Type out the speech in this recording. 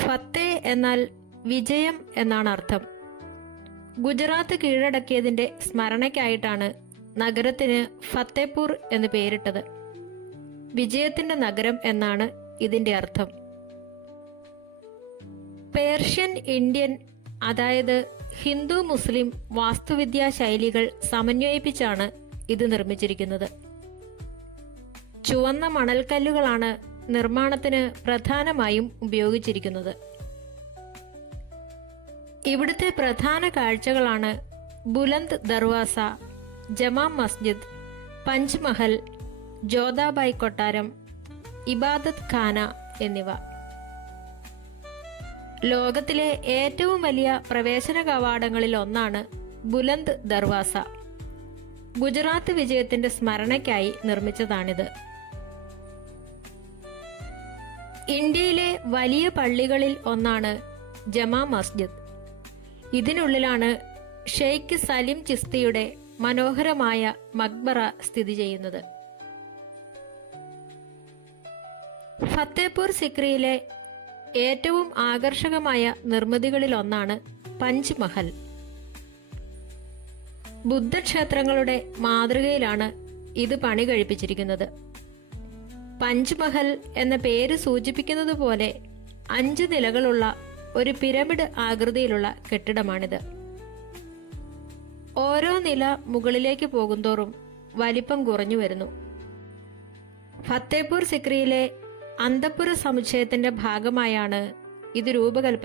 ഫത്തേ എന്നാൽ വിജയം എന്നാണ് അർത്ഥം. ഗുജറാത്ത് കീഴടക്കിയതിന്റെ സ്മരണയ്ക്കായിട്ടാണ് നഗരത്തിന് ഫത്തേപൂർ എന്ന് പേരിട്ടത്. വിജയത്തിന്റെ നഗരം എന്നാണ് ഇതിന്റെ അർത്ഥം. പേർഷ്യൻ ഇന്ത്യൻ, അതായത് ഹിന്ദു മുസ്ലിം വാസ്തുവിദ്യാ ശൈലികൾ സമന്വയിപ്പിച്ചാണ് ഇത് നിർമ്മിച്ചിരിക്കുന്നത്. ചുവന്ന മണൽക്കല്ലുകളാണ് നിർമ്മാണത്തിന് പ്രധാനമായും ഉപയോഗിച്ചിരിക്കുന്നത്. ഇവിടുത്തെ പ്രധാന കാഴ്ചകളാണ് ബുലന്ദ് ദർവാസ, ജമാ മസ്ജിദ്, പഞ്ച്മഹൽ, ജോധാബായ് കൊട്ടാരം, ഇബാദത്ത് ഖാന എന്നിവ. ലോകത്തിലെ ഏറ്റവും വലിയ പ്രവേശന കവാടങ്ങളിൽ ഒന്നാണ് ബുലന്ദ് ദർവാസ. ഗുജറാത്ത് വിജയത്തിന്റെ സ്മരണയ്ക്കായി നിർമ്മിച്ചതാണിത്. ഇന്ത്യയിലെ വലിയ പള്ളികളിൽ ഒന്നാണ് ജമാ മസ്ജിദ്. ഇതിനുള്ളിലാണ് ഷെയ്ഖ് സലിം ചിസ്തിയുടെ മനോഹരമായ മക്ബറ സ്ഥിതി ചെയ്യുന്നത്. ഫത്തേപൂർ സിക്രിയിലെ ഏറ്റവും ആകർഷകമായ നിർമ്മിതികളിലൊന്നാണ് പഞ്ച്മഹൽ. ബുദ്ധക്ഷേത്രങ്ങളുടെ മാതൃകയിലാണ് ഇത് പണി കഴിപ്പിച്ചിരിക്കുന്നത്. പഞ്ച്മഹൽ എന്ന പേര് സൂചിപ്പിക്കുന്നത് പോലെ 5 നിലകളുള്ള ഒരു പിരമിഡ് ആകൃതിയിലുള്ള കെട്ടിടമാണിത്. ഓരോ നില മുകളിലേക്ക് പോകുന്തോറും വലിപ്പം കുറഞ്ഞു വരുന്നു. ഫത്തേപൂർ സിക്രിയിലെ അന്തഃപുര സമുച്ചയത്തിന്റെ ഭാഗമായാണ് ഇത് രൂപകൽപ്പന